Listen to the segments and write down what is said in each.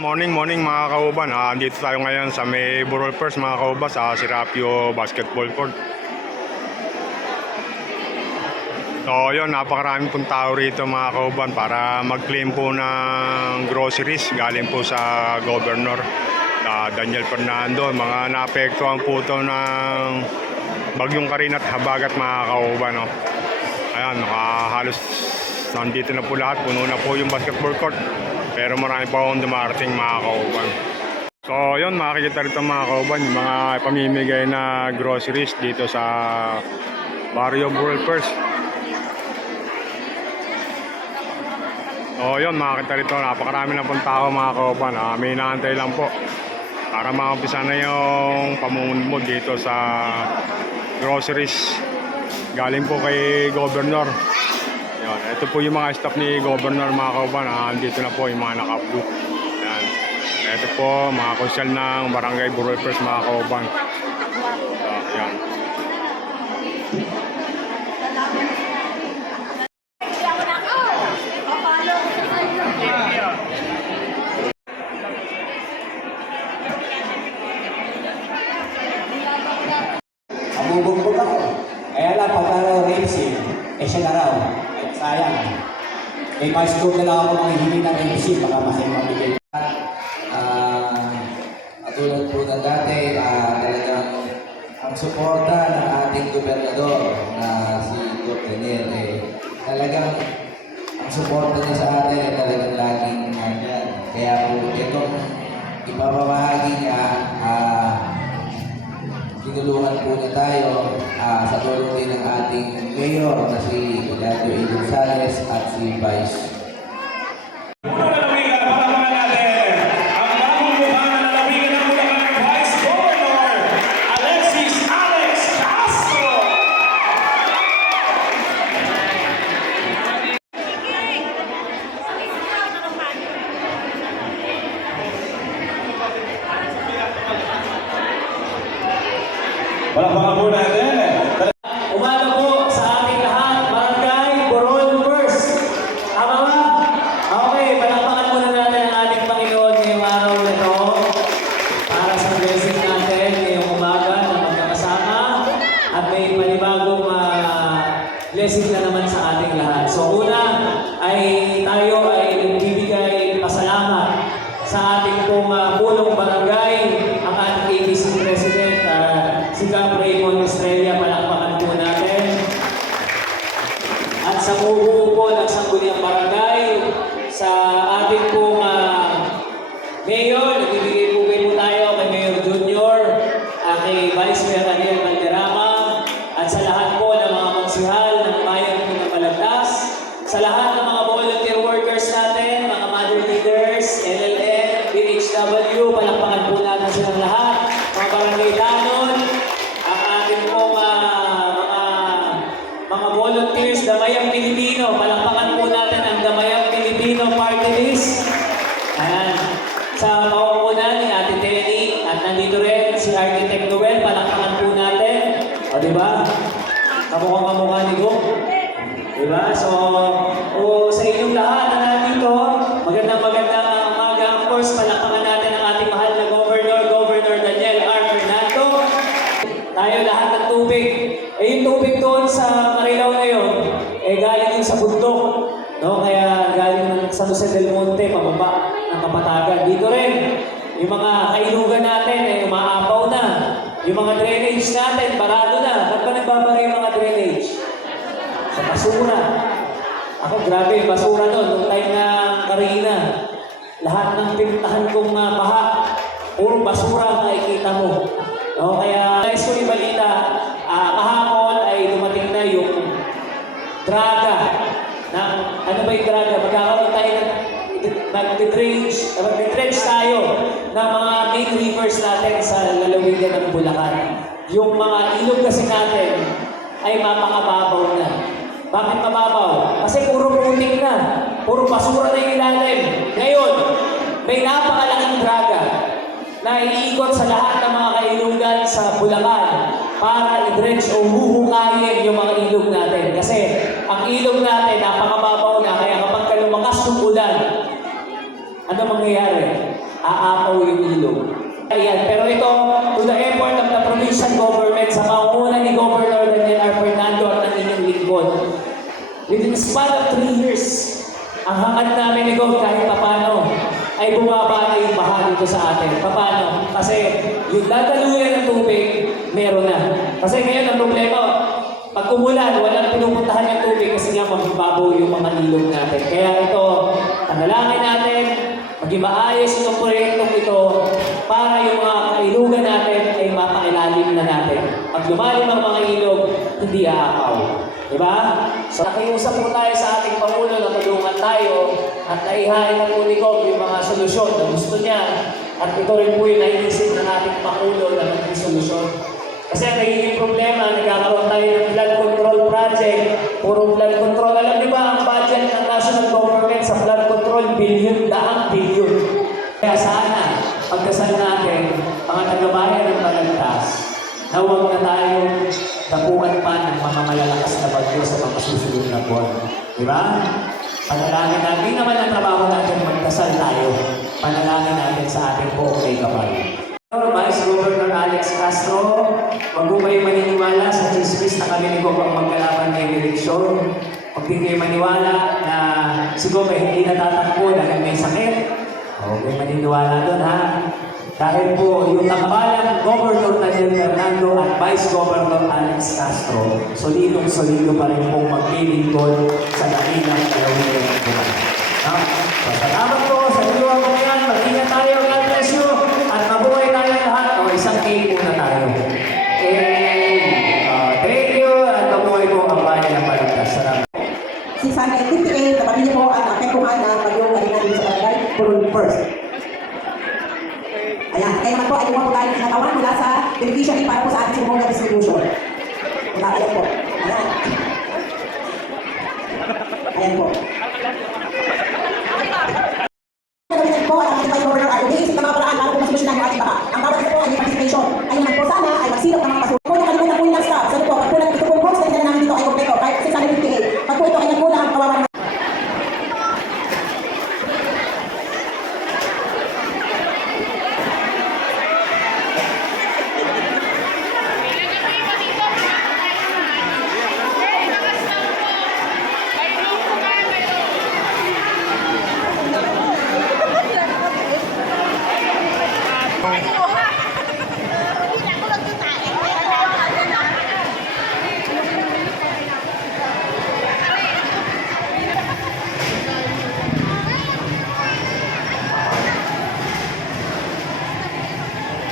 Morning, morning mga kauban. Ah, dito tayo ngayon sa may Burol First mga kauban sa Serapio Basketball Court. So yun, napakaraming pong tao rito mga kauban para mag-claim po ng groceries galing po sa Governor na Daniel Fernando. Mga naapektuhan po ito ng bagyong Karin at Habagat mga kauban. No? Ayan, naka- halos nandito na po lahat. Puno na po yung basketball court. Pero marami pa akong dumarating mga kauban. So yun, makikita rito mga kauban, yung mga pamimigay na groceries dito sa Barrio Burol First. So yun, makikita rito, napakarami na pong tao mga kauban. Ah, may inaantay lang po para maumpisa na yung pamunod dito sa groceries. Galing po kay Governor. Yan, ito po yung mga staff ni Governor mga kauban. Ah, andito na po yung mga naka-blue. Yan. Ito po, mga konsyal ng Barangay Burol First mga kauban. Ah, yan. Mabubugbog ako. Kaya lang, pag araw racing, eh siya na raw. Eh, sayang. May vice group na lang ako manghihingi ng MC, baka masaya mabigay. Ah, katulad po na dati, ah, talagang ang suporta ng ating gobernador na si. Daniel, eh, talagang ang suporta niya sa atin ay talagang laging nandyan. Kaya po, itong ipapamahagi niya, ah, tinulungan po niya tayo ah, sa tulong din ng ating mayor na si Eladio A. At si Vice. Unang lalawigan, palakpakan natin ang bagong mukha na lalawigan ng Bulacan Vice Governor, Alexis Alex Castro. Palakpakan po natin. Umaga po sa ating lahat, Barangay Borol First. Tama ba? Okay, palakpakan muna natin ang ating Panginoon ngayong araw na ito para sa blessing natin ngayong umaga na magkakasama at may panibagong ah, blessing na naman sa ating lahat. So una ay tayo ay nagbibigay pasalamat sa ating pong ah, punong barangay, ang ating ABC President, ah, si Cap Raymond Estrella, palakpakan po natin. At sa bubuo po ng Sangguniang Barangay, ng mga volunteer workers natin, mga mother leaders, LLN, BHW, palakpakan po natin silang lahat, mga barangay danon, ang ating pong ah, mga mga volunteers, Damayang Pilipino, palakpakan po natin ang Damayang Pilipino Party List. Ayan. Sa pauunan ni Ate Tenny at nandito rin si Architect Noel, palakpakan po natin. O, di ba? Kamukhang kamukha ni Gok. Di ba? So, yung mga kailugan natin, eh, umaapaw na. Yung mga drainage natin, barado na. Ba't ba nagbabagay yung mga drainage? Sa basura. Ako, grabe, basura doon. Nung time na Karina, lahat ng pinuntahan kong uh, baha, puro basura ang nakikita mo. No, kaya nais ko ibalita, ah, kahapon ay dumating na yung draga ng, ano ba yung draga? Magkakaroon tayo ng magdidrange, magdidrange tayo ng mga main rivers natin sa lalawigan ng Bulacan. Yung mga ilog kasi natin ay mapakababaw na. Bakit mababaw? Kasi puro putik na. Puro basura na yung ilalim. Ngayon, may napakalaking draga na iikot sa lahat ng mga kailugan sa Bulacan para i-drench o huhukayin yung mga ilog natin. Kasi ang ilog natin napakababaw na kaya lumakas yung ulan, ano mangyayari? aapaw yung ilog. Ayan, pero ito, to the effort of the provincial government sa maunguna ni Governor Daniel R. Fernando at ng inyong lingkod, within the span of three years, ang hangad namin ni God kahit papano ay bumaba na yung baha dito sa atin. Paano? Kasi yung dadaluyan ng tubig, meron na. Kasi ngayon ang problema, pag umulan, walang pinupuntahan yung tubig kasi nga magbabaw yung mga ilog natin. Kaya ito, panalangin natin, maging maayos itong proyektong ito para yung mga kailugan natin ay mapailalim na natin. Pag lumalim ang mga ilog, hindi aapaw. Diba? So, nakiusap po tayo sa ating Pangulo na tulungan tayo at naihain na po ni Cobb yung mga solusyon na gusto niya. At ito rin po yung naiisip ng ating Pangulo na maging solusyon. Kasi ang nagiging problema, nagkakaroon tayo ng flood control project, puro flood control. Alam niyo ba ang budget ng national government sa flood control, bilyon, daang bilyon. Kaya sana, pagdasal natin, mga taga-bayan ng Balagtas, na huwag na tayong dapuan pa ng mga malalakas na bagyo sa mga susunod na buwan. Di ba? Panalangin natin, naman ang trabaho natin magdasal tayo. Panalangin natin sa ating buong may kapal. Vice Governor Alex Castro, huwag po kayo maniniwala sa chismis na kami ni ang magkalaban ngayong eleksyon. Huwag din kayo maniwala na si Gogo ay hindi natatakbo dahil may sakit. Huwag kayo maniniwala doon ha. Dahil po yung tambalang Governor Daniel Fernando at Vice Governor Alex Castro, solidong solido pa rin pong maglilingkod sa kalawin ng buwan. No? So, salamat po Si San 58, kapatid niyo po ang apektuhan ng bagyong kanina dito sa barangay, Purul First. Ayan, kaya naman po ay po tayo ng katawan mula sa beneficiary para po sa ating sumong na distribution. Ayan po. Ayan. Ayan po. Gamitin po ang ating Vice Governor ay umiisip ng mga paraan para po masolusyonan ang ating baka. Ang bawat isa po ay may participation. Ay naman po sana ay magsilap ng mga kasulong. Kung nakalimutan po yung last stop, sabi po, pag po lang ito po yung post na namin dito ay kompleto, kahit 658. Pag po ito ay nagkulang, kawawa naman.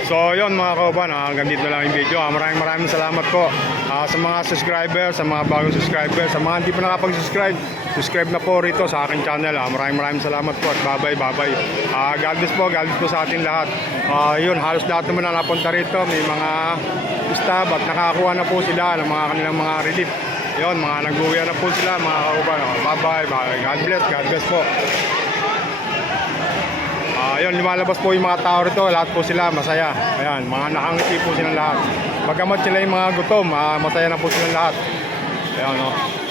So yun mga kauban, ah, hanggang dito lang yung video. Ah, maraming maraming salamat po ah, sa mga subscriber, sa mga bagong subscriber, sa mga hindi pa nakapag-subscribe. Subscribe na po rito sa aking channel. Ah. Maraming maraming salamat po at bye-bye, bye-bye. Ah, God bless po, God bless po sa ating lahat. Ah, yun, halos lahat naman na napunta rito. May mga stab at nakakuha na po sila ng mga kanilang mga relief. Yun, mga nag-uwi na po sila mga kauban. Ah, bye-bye, bye. God bless, God bless po. Ah, ayun, lumalabas po yung mga tao rito, lahat po sila masaya. Ayan, mga nakangiti po silang lahat. Bagamat sila yung mga gutom, ah, masaya na po silang lahat. Ayan, no.